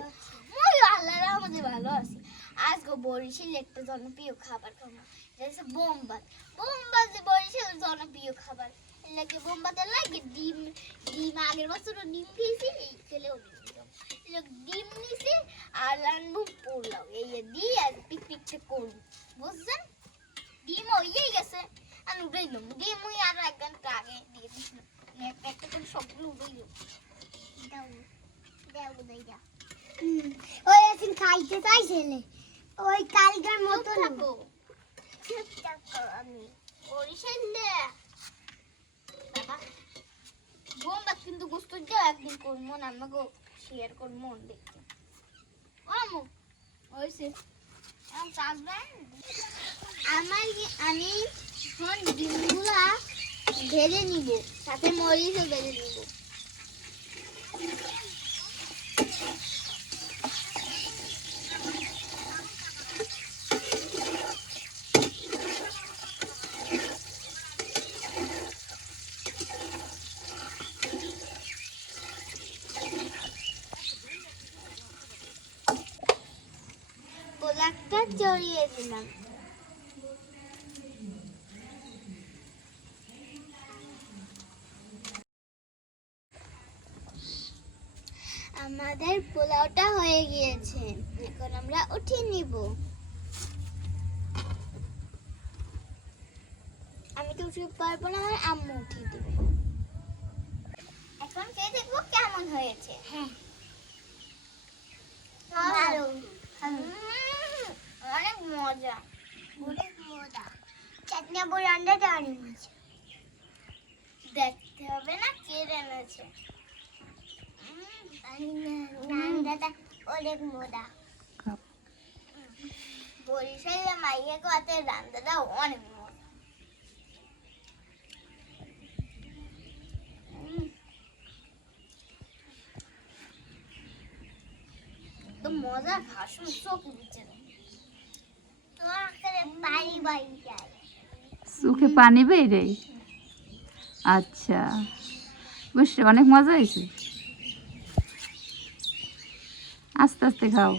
আছে মই আল্লাহর রহমতে ভালো আছি আজকে বরিশাল একটা জনপ্রিয় খাবার খাবো যেটা বোম্বাত বোম্বাত যে বরিশাল জনপ্রিয় খাবার লাগে বোম্বাতে লাগে ডিম ডিম আগের বছর ডিম খেয়েছি এই খেলেও ডিম নিছি আর রান্না পোলাও এই দিয়ে আর পিকনিকটা করব বুঝছেন ডিম হয়ে গেছে আমি উড়াইলাম ডিম ওই আর এক ঘন্টা আগে দিয়ে দিছিলাম একটা করে সবগুলো উড়াইলো দাও দাও উড়াই দাও ওই এখন খাইতে চাইছিলে ওই কালকার মতো থাকো আমি বরিশাল বোম্বা কিন্তু গোস্ত দিয়ে একদিন করবো না আমাকে শেয়ার করবো দেখতে আমু ওইসে আমি এখন ডিমগুলা ভেজে নিব সাথে মরিচও ভেজে নিব পোলাকটা চড়িয়ে দিলাম আমাদের পোলাওটা হয়ে গিয়েছে এখন আমরা উঠিয়ে নিব আমি তো উঠতে পারবো না আমার আম্মু উঠিয়ে দেবে এখন খেয়ে দেখবো কেমন হয়েছে হ্যাঁ ভালো অনেক মজা অনেক মজা চাটনি আবার রান্নাটা অনেক মজা দেখতে হবে না কে এনেছে রান্নাটা অনেক মজা বরিশালে মাইয়া কাতে রান্নাটা অনেক মজা তো মজা খাসুন চোখ নিচে তো আকারে বাড়ি বাড়ি যায় চোখে পানি বেরে আচ্ছা বুঝছি অনেক মজা হয়েছে আস্তে আস্তে খাও